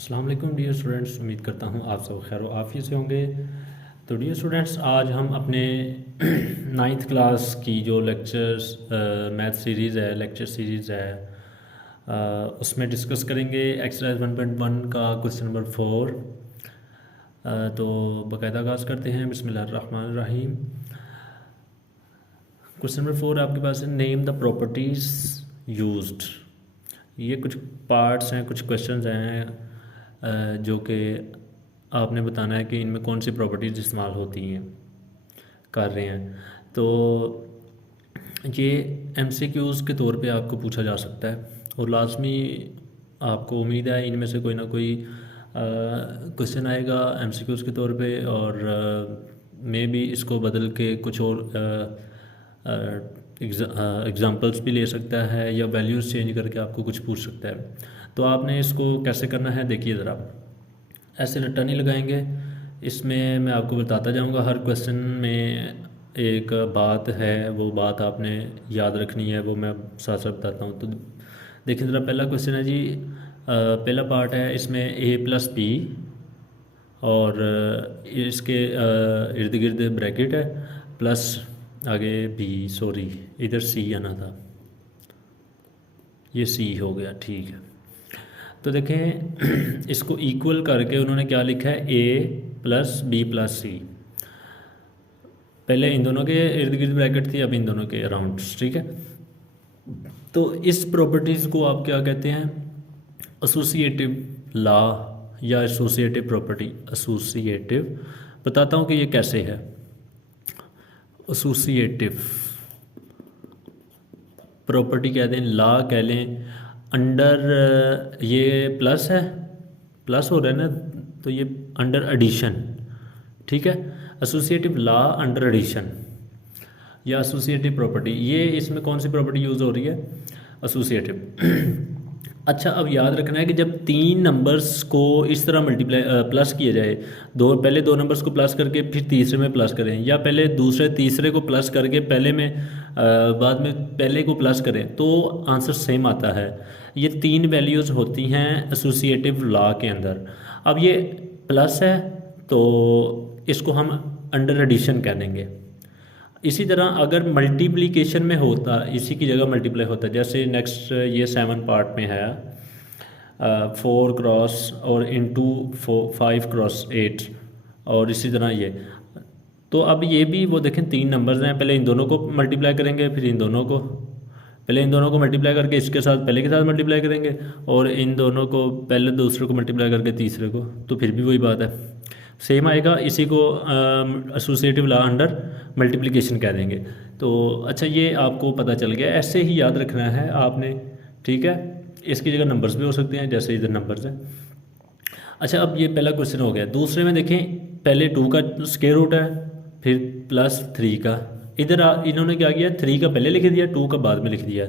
अस्सलाम वालेकुम dear students, उम्मीद करता हूँ आप सब खैर आफियत से होंगे। तो डियर स्टूडेंट्स, आज हम अपने नाइन्थ क्लास की जो लेक्चर्स मैथ सीरीज़ है, लेक्चर सीरीज़ है, उसमें डिस्कस करेंगे एक्सरसाइज 1.1 का क्वेश्चन नंबर 4। तो बाकायदा आगाज़ करते हैं। बिस्मिल्लाहिर्रहमानिर्रहीम। क्वेश्चन नंबर 4 आपके पास है, नेम द प्रॉपर्टीज़ यूज्ड। ये कुछ पार्ट्स हैं, कुछ क्वेश्चंस हैं जो कि आपने बताना है कि इनमें कौन सी प्रॉपर्टीज़ इस्तेमाल होती हैं, कर रहे हैं। तो ये एमसीक्यूज़ के तौर पे आपको पूछा जा सकता है और लाजमी आपको उम्मीद है इनमें से कोई ना कोई क्वेश्चन आएगा एमसीक्यूज़ के तौर पे, और मे भी इसको बदल के कुछ और एग्ज़ाम्पल्स भी ले सकता है या वैल्यूज़ चेंज करके आपको कुछ पूछ सकता है। तो आपने इसको कैसे करना है देखिए ज़रा। ऐसे रट्टा नहीं लगाएंगे, इसमें मैं आपको बताता जाऊंगा। हर क्वेश्चन में एक बात है, वो बात आपने याद रखनी है, वो मैं साथ साथ बताता हूँ। तो देखिए ज़रा, पहला क्वेश्चन है जी, पहला पार्ट है, इसमें a प्लस बी और इसके इर्द गिर्द ब्रैकेट है, प्लस आगे बी, सॉरी इधर सी आना था, ये सी हो गया, ठीक है। तो देखें इसको इक्वल करके उन्होंने क्या लिखा है, a प्लस बी प्लस सी। पहले इन दोनों के इर्द गिर्द ब्रैकेट थी, अब इन दोनों के अराउंड, ठीक है। तो इस प्रॉपर्टीज़ को आप क्या कहते हैं, एसोसिएटिव लॉ या एसोसिएटिव प्रॉपर्टी। एसोसिएटिव बताता हूँ कि ये कैसे है। एसोसिएटिव प्रॉपर्टी कह दें, लॉ कह लें, अंडर ये प्लस है, प्लस हो रहा है ना, तो ये अंडर एडिशन, ठीक है। एसोसिएटिव लॉ अंडर एडिशन या एसोसिएटिव प्रॉपर्टी, ये इसमें कौन सी प्रॉपर्टी यूज़ हो रही है, एसोसिएटिव। अच्छा, अब याद रखना है कि जब तीन नंबर्स को इस तरह मल्टीप्लाई प्लस किया जाए, पहले दो नंबर्स को प्लस करके फिर तीसरे में प्लस करें, या पहले दूसरे तीसरे को प्लस करके पहले में बाद में पहले को प्लस करें, तो आंसर सेम आता है। ये तीन वैल्यूज़ होती हैं एसोसिएटिव लॉ के अंदर। अब ये प्लस है तो इसको हम अंडर एडिशन कह देंगे। इसी तरह अगर मल्टीप्लिकेशन में होता, इसी की जगह मल्टीप्लाई होता, जैसे नेक्स्ट ये 7 पार्ट में है 4 क्रॉस और इंटू 5 क्रॉस 8, और इसी तरह ये। तो अब ये भी वो देखें तीन नंबर्स हैं, पहले इन दोनों को मल्टीप्लाई करेंगे, फिर इन दोनों को, पहले इन दोनों को मल्टीप्लाई करके इसके साथ पहले के साथ मल्टीप्लाई करेंगे, और इन दोनों को पहले दूसरे को मल्टीप्लाई करके तीसरे को, तो फिर भी वही बात है, सेम आएगा। इसी को एसोसिएटिव लॉ अंडर मल्टीप्लिकेशन कह देंगे। तो अच्छा, ये आपको पता चल गया, ऐसे ही याद रखना है आपने, ठीक है। इसकी जगह नंबर्स भी हो सकते हैं, जैसे इधर नंबर्स हैं। अच्छा, अब ये पहला क्वेश्चन हो गया। दूसरे में देखें, पहले 2 का स्क्वायर रूट है, फिर प्लस 3 का, इधर इन्होंने क्या किया, 3 का पहले लिख दिया, 2 का बाद में लिख दिया।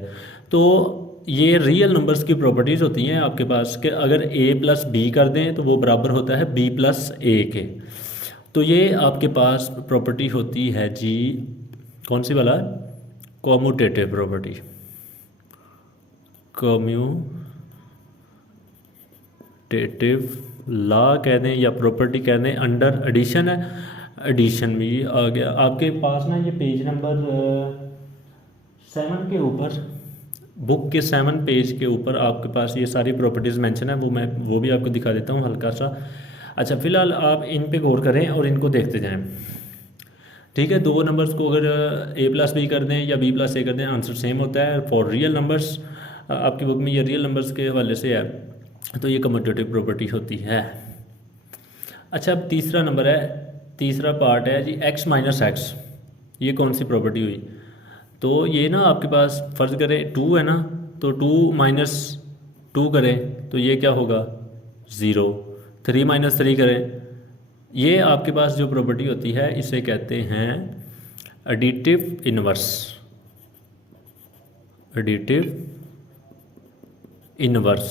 तो ये रियल नंबर्स की प्रॉपर्टीज़ होती हैं आपके पास कि अगर a प्लस बी कर दें तो वो बराबर होता है b प्लस ए के। तो ये आपके पास प्रॉपर्टी होती है जी, कौन सी वाला, कॉम्यूटेटिव प्रॉपर्टी, कॉम्यूटेटिव लॉ कह दें या प्रॉपर्टी कह दें, अंडर एडिशन है, एडिशन भी आ गया आपके पास ना। ये पेज नंबर 7 के ऊपर, बुक के 7 पेज के ऊपर आपके पास ये सारी प्रॉपर्टीज़ मेंशन है, वो भी आपको दिखा देता हूँ हल्का सा। अच्छा, फ़िलहाल आप इन पे गौर करें और इनको देखते जाएं, ठीक है। दो नंबर्स को अगर a प्लस बी कर दें या b प्लस ए कर दें, आंसर सेम होता है। फॉर रियल नंबर्स, आपकी बुक में ये रियल नंबर्स के हवाले से है, तो ये कम्यूटेटिव प्रॉपर्टी होती है। अच्छा, अब तीसरा नंबर है, तीसरा पार्ट है जी, x माइनस एक्स। ये कौन सी प्रॉपर्टी हुई, तो ये ना आपके पास फ़र्ज़ करें 2 है ना, तो 2 माइनस 2 करें तो ये क्या होगा, 0। 3 माइनस 3 करें, ये आपके पास जो प्रॉपर्टी होती है इसे कहते हैं एडिटिव इनवर्स। एडिटिव इनवर्स,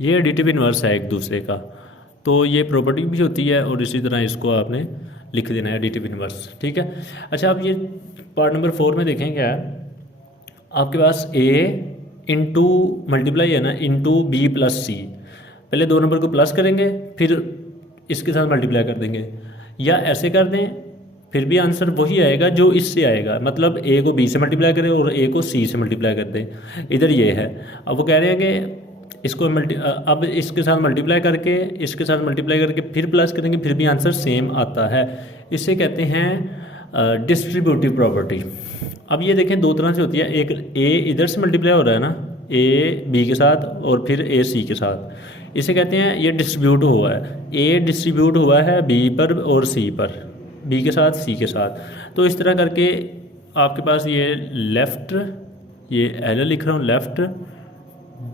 ये एडिटिव इनवर्स है एक दूसरे का, तो ये प्रॉपर्टी भी होती है, और इसी तरह इसको आपने लिख देना है एडिटिव इनवर्स, ठीक है। अच्छा, अब ये पार्ट नंबर 4 में देखें क्या है, आपके पास a इंटू मल्टीप्लाई है ना, इंटू बी प्लस सी। पहले 2 नंबर को प्लस करेंगे फिर इसके साथ मल्टीप्लाई कर देंगे, या ऐसे कर दें फिर भी आंसर वही आएगा जो इससे आएगा, मतलब ए को बी से मल्टीप्लाई करें और ए को सी से मल्टीप्लाई कर दें। इधर ये है, अब वो कह रहे हैं कि इसको अब इसके साथ मल्टीप्लाई करके इसके साथ मल्टीप्लाई करके फिर प्लस करेंगे फिर भी आंसर सेम आता है। इसे कहते हैं डिस्ट्रीब्यूटिव प्रॉपर्टी। अब ये देखें दो तरह से होती है, एक ए इधर से मल्टीप्लाई हो रहा है ना, ए बी के साथ और फिर ए सी के साथ, इसे कहते हैं ये डिस्ट्रीब्यूट हुआ है, ए डिस्ट्रीब्यूट हुआ है बी पर और सी पर, बी के साथ सी के साथ। तो इस तरह करके आपके पास ये लेफ़्ट, ये एल लिख रहा हूँ लेफ़्ट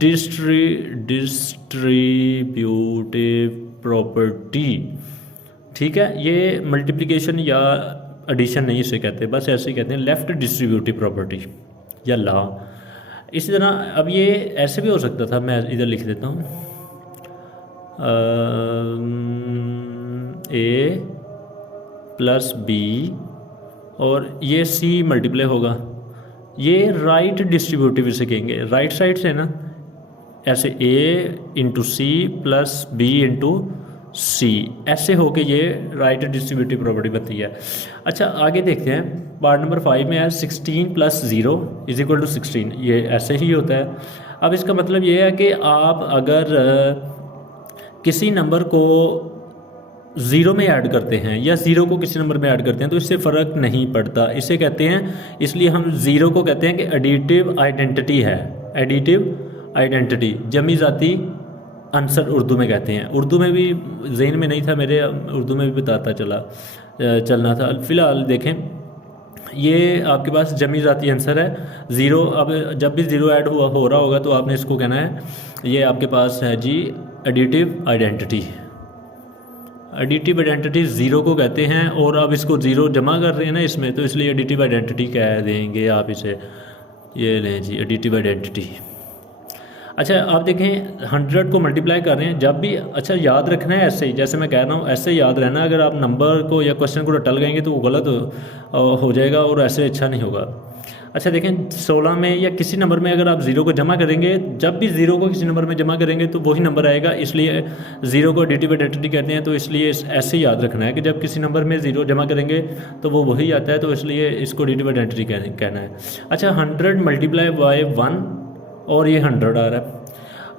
डिस्ट्रीब्यूटिव प्रॉपर्टी, ठीक है। ये मल्टीप्लिकेशन या एडिशन नहीं इसे कहते, बस ऐसे ही कहते हैं लेफ़्ट डिस्ट्रीब्यूटिव प्रॉपर्टी या लॉ। इसी तरह अब ये ऐसे भी हो सकता था, मैं इधर लिख देता हूँ ए प्लस बी और ये सी मल्टीप्लाई होगा, ये राइट डिस्ट्रीब्यूटिव इसे कहेंगे, राइट साइड से ना ऐसे A into C plus B into C, ऐसे होके ये राइट डिस्ट्रीब्यूटिव प्रॉपर्टी बनती है। अच्छा आगे देखते हैं, पार्ट नंबर 5 में है 16 प्लस 0 इज इक्वल टू 16, ये ऐसे ही होता है। अब इसका मतलब ये है कि आप अगर किसी नंबर को 0 में ऐड करते हैं या 0 को किसी नंबर में ऐड करते हैं तो इससे फ़र्क नहीं पड़ता, इसे कहते हैं, इसलिए हम 0 को कहते हैं कि एडिटिव आइडेंटिटी है, एडिटिव आइडेंटिटी, जमी ज़ाती आंसर उर्दू में कहते हैं। उर्दू में भी ज़हन में नहीं था मेरे, उर्दू में भी बताता चलना था। फ़िलहाल देखें ये आपके पास जमी ज़ाती आंसर है 0। अब जब भी 0 ऐड हो रहा होगा तो आपने इसको कहना है, ये आपके पास है जी एडिटिव आइडेंटिटी, एडिटिव आइडेंटिटी 0 को कहते हैं। और अब इसको 0 जमा कर रहे हैं ना इसमें, तो इसलिए एडिटिव आइडेंटिटी कह देंगे आप इसे, ये लें जी एडिटिव आइडेंटिटी। अच्छा आप देखें 100 को मल्टीप्लाई कर रहे हैं जब भी, अच्छा याद रखना है ऐसे ही, जैसे मैं कह रहा हूँ ऐसे याद रहना, अगर आप नंबर को या क्वेश्चन को रटल गएंगे तो वो गलत हो जाएगा और ऐसे अच्छा नहीं होगा। अच्छा देखें 16 में या किसी नंबर में अगर आप 0 को जमा करेंगे, जब भी 0 को किसी नंबर में जमा करेंगे तो वही नंबर आएगा, इसलिए 0 को एडिटिव आइडेंटिटी कहते हैं। तो इसलिए ऐसे याद रखना है कि जब किसी नंबर में 0 जमा करेंगे तो वो वही आता है, तो इसलिए इसको एडिटिव आइडेंटिटी कहना है। अच्छा 100 मल्टीप्लाई बाय 1 और ये 100 आ रहा है।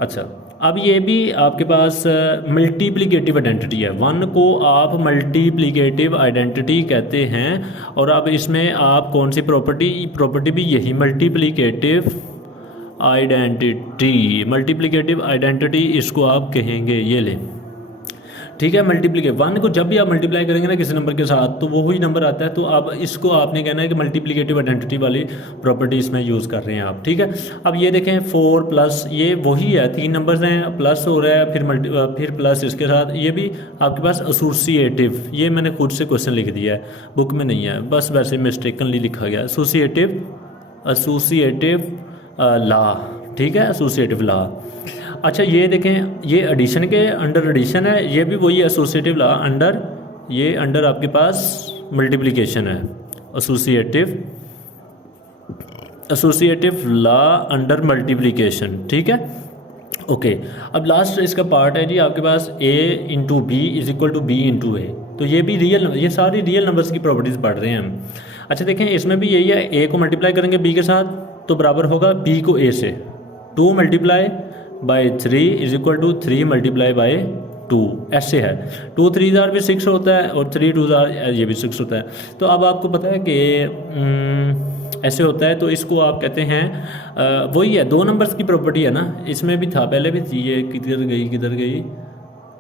अच्छा अब ये भी आपके पास मल्टीप्लिकेटिव आइडेंटिटी है, 1 को आप मल्टीप्लिकेटिव आइडेंटिटी कहते हैं। और अब इसमें आप कौन सी प्रॉपर्टी भी यही मल्टीप्लिकेटिव आइडेंटिटी, मल्टीप्लिकेटिव आइडेंटिटी इसको आप कहेंगे, ये ले, ठीक है। मल्टीप्लिकेट 1 को जब भी आप मल्टीप्लाई करेंगे ना किसी नंबर के साथ तो वो ही नंबर आता है, तो अब इसको आपने कहना है कि मल्टीप्लिकेटिव आइडेंटिटी वाली प्रॉपर्टी इसमें यूज़ कर रहे हैं आप, ठीक है। अब ये देखें 4 प्लस, ये वही है, 3 नंबर्स हैं, प्लस हो रहा है फिर प्लस इसके साथ, ये भी आपके पास एसोसिएटिव, ये मैंने खुद से क्वेश्चन लिख दिया है, बुक में नहीं है, बस वैसे मिस्टेकनली लिखा गया, एसोसिएटिव लॉ, ठीक है, एसोसिएटिव लॉ। अच्छा ये देखें ये एडिशन के अंडर एडिशन है, ये भी वही एसोसिएटिव लॉ अंडर, ये अंडर आपके पास मल्टीप्लिकेशन है, एसोसिएटिव लॉ अंडर मल्टीप्लिकेशन, ठीक है। ओके अब लास्ट इसका पार्ट है जी आपके पास a into B is equal to B into A, तो ये भी रियल, ये सारी रियल नंबर्स की प्रॉपर्टीज़ पढ़ रहे हैं हम। अच्छा देखें इसमें भी यही है, a को मल्टीप्लाई करेंगे b के साथ तो बराबर होगा b को a से, 2 multiply by 3 is equal to 3 multiply by 2, ऐसे है। 2 3 भी 6 होता है और 3 2 ये भी 6 होता है। तो अब आपको पता है कि ऐसे होता है, तो इसको आप कहते हैं वही है, 2 नंबर्स की प्रॉपर्टी है ना, इसमें भी था, पहले भी थी, ये किधर गई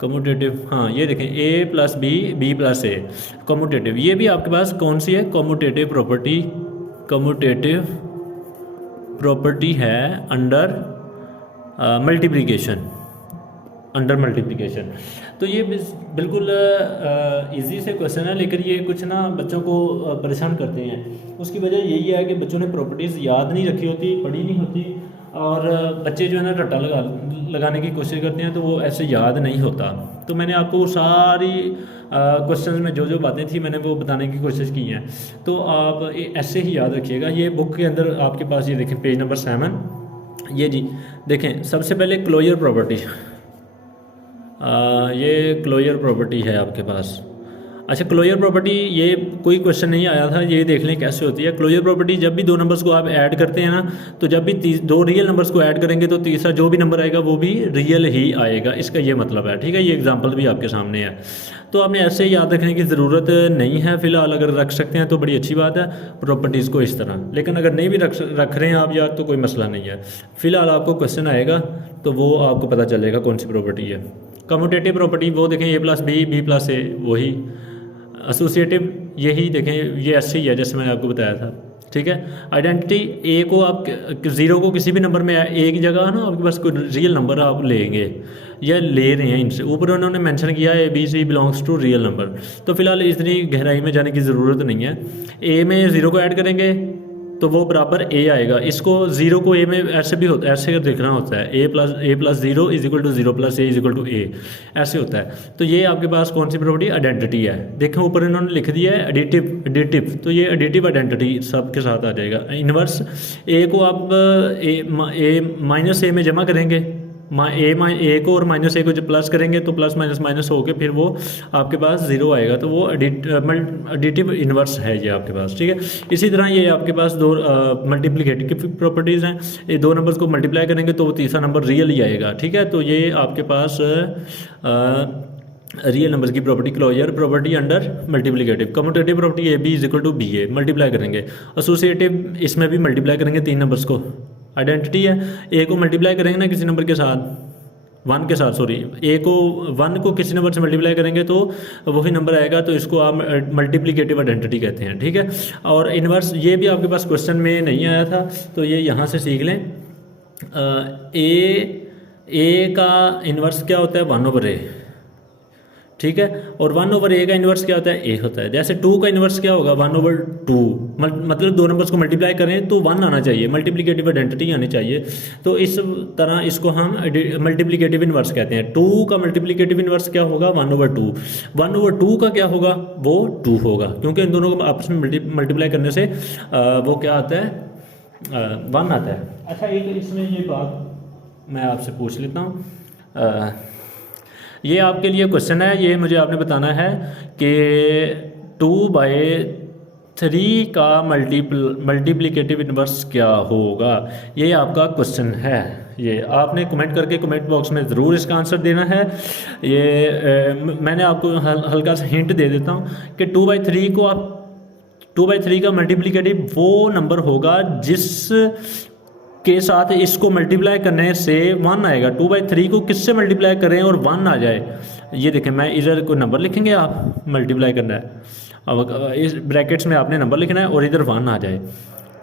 कम्यूटेटिव, हाँ ये देखें a plus b plus a commutative, ये भी आपके पास कौन सी है, कम्यूटेटिव प्रॉपर्टी है अंडर मल्टीप्लिकेशन, अंडर मल्टीप्लिकेशन। तो ये बिल्कुल इजी से क्वेश्चन है, लेकिन ये कुछ ना बच्चों को परेशान करते हैं। उसकी वजह यही है कि बच्चों ने प्रॉपर्टीज़ याद नहीं रखी होती, पढ़ी नहीं होती, और बच्चे जो है ना रट्टा लगाने की कोशिश करते हैं, तो वो ऐसे याद नहीं होता। तो मैंने आपको सारी क्वेश्चंस में जो बातें थी मैंने वो बताने की कोशिश की हैं, तो आप ऐसे ही याद रखिएगा। ये बुक के अंदर आपके पास ये देखें पेज नंबर 7, ये जी देखें सबसे पहले क्लोजर प्रॉपर्टी, ये क्लोजर प्रॉपर्टी है आपके पास। अच्छा, क्लोजर प्रॉपर्टी ये कोई क्वेश्चन नहीं आया था, ये देख लें कैसे होती है क्लोजर प्रॉपर्टी। जब भी दो नंबर्स को आप ऐड करते हैं ना, तो जब भी दो रियल नंबर्स को ऐड करेंगे तो तीसरा जो भी नंबर आएगा वो भी रियल ही आएगा, इसका ये मतलब है। ठीक है, ये एग्जांपल भी आपके सामने है, तो आपने ऐसे याद रखने की ज़रूरत नहीं है फ़िलहाल। अगर रख सकते हैं तो बड़ी अच्छी बात है प्रॉपर्टीज़ को इस तरह, लेकिन अगर नहीं भी रख रहे हैं आप यार तो कोई मसला नहीं है। फ़िलहाल आपको क्वेश्चन आएगा तो वो आपको पता चलेगा कौन सी प्रॉपर्टी है। कम्यूटेटिव प्रॉपर्टी वो देखें ए प्लस बी, बी प्लस ए, वही। एसोसिएटिव यही देखें, ये ऐसे ही है जैसे मैंने आपको बताया था। ठीक है, आइडेंटिटी ए को आप ज़ीरो को किसी भी नंबर में ए की जगह ना आपके पास कोई रियल नंबर आप लेंगे या ले रहे हैं इनसे, ऊपर उन्होंने मेंशन किया है b c belongs to real number, तो फिलहाल इतनी गहराई में जाने की ज़रूरत नहीं है। ए में ज़ीरो को ऐड करेंगे तो वो बराबर ए आएगा। इसको ज़ीरो को ए में ऐसे भी होता है, ऐसे देखना होता है, A plus zero is equal to zero plus A is equal to A, ऐसे होता है। तो ये आपके पास कौन सी प्रॉपर्टी, आइडेंटिटी है। देखें ऊपर इन्होंने लिख दिया है एडिटिव, तो ये एडिटिव आइडेंटिटी सब के साथ आ जाएगा। इन्वर्स, ए को आप ए माइनस ए में जमा करेंगे, ए को और माइनस ए को जब प्लस करेंगे तो प्लस माइनस माइनस होके फिर वो आपके पास ज़ीरो आएगा, तो वो एडिटिव इन्वर्स है ये आपके पास। ठीक है, इसी तरह ये आपके पास दो मल्टीप्लिकेटिव की प्रॉपर्टीज़ हैं। ये दो नंबर्स को मल्टीप्लाई करेंगे तो वो तीसरा नंबर रियल ही आएगा। ठीक है, तो ये आपके पास रियल नंबर्स की property closure property under multiplicative. Commutative property a b is equal to b a, multiply करेंगे। एसोसिएटिव, इसमें भी मल्टीप्लाई करेंगे तीन नंबर्स को। आइडेंटिटी है, ए को मल्टीप्लाई करेंगे ना किसी नंबर के साथ, वन के साथ, सॉरी, ए को वन को किसी नंबर से मल्टीप्लाई करेंगे तो वही नंबर आएगा, तो इसको आप मल्टीप्लिकेटिव आइडेंटिटी कहते हैं। ठीक है, और इन्वर्स ये भी आपके पास क्वेश्चन में नहीं आया था, तो ये यहाँ से सीख लें। ए का इन्वर्स क्या होता है, वन ओवर ए। ठीक है, और वन ओवर ए का इन्वर्स क्या होता है, ए होता है। जैसे टू का इन्वर्स क्या होगा, वन ओवर टू, मतलब दो नंबर्स को मल्टीप्लाई करें तो वन आना चाहिए, मल्टीप्लिकेटिव आइडेंटिटी आनी चाहिए। तो इस तरह इसको हम मल्टीप्लिकेटिव इन्वर्स कहते हैं। टू का मल्टीप्लिकेटिव इन्वर्स क्या होगा, one over two. One over two का क्या होगा, वो टू होगा, क्योंकि इन दोनों को आपस में मल्टीप्लाई करने से वो क्या आता है, वन आता है। अच्छा, एक इसमें ये बात मैं आपसे पूछ लेता हूँ, ये आपके लिए क्वेश्चन है, ये मुझे आपने बताना है कि 2/3 का मल्टीप्लिकेटिव इन्वर्स क्या होगा, ये आपका क्वेश्चन है। ये आपने कमेंट करके कमेंट बॉक्स में ज़रूर इसका आंसर देना है। ये मैंने आपको हल्का सा हिंट दे देता हूँ कि 2/3 को आप 2/3 का मल्टीप्लिकेटिव वो नंबर होगा जिस के साथ इसको मल्टीप्लाई करने से वन आएगा। 2/3 को किससे मल्टीप्लाई करें और वन आ जाए, ये देखें, मैं इधर कोई नंबर लिखेंगे, आप मल्टीप्लाई करना है, अब इस ब्रैकेट्स में आपने नंबर लिखना है और इधर वन आ जाए।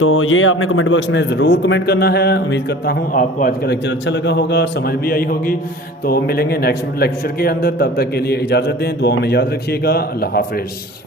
तो ये आपने कमेंट बॉक्स में ज़रूर कमेंट करना है। उम्मीद करता हूँ आपको आज का लेक्चर अच्छा लगा होगा और समझ भी आई होगी। तो मिलेंगे नेक्स्ट लेक्चर के अंदर, तब तक के लिए इजाज़त दें, दुआ में याद रखिएगा। अल्लाह हाफिज़।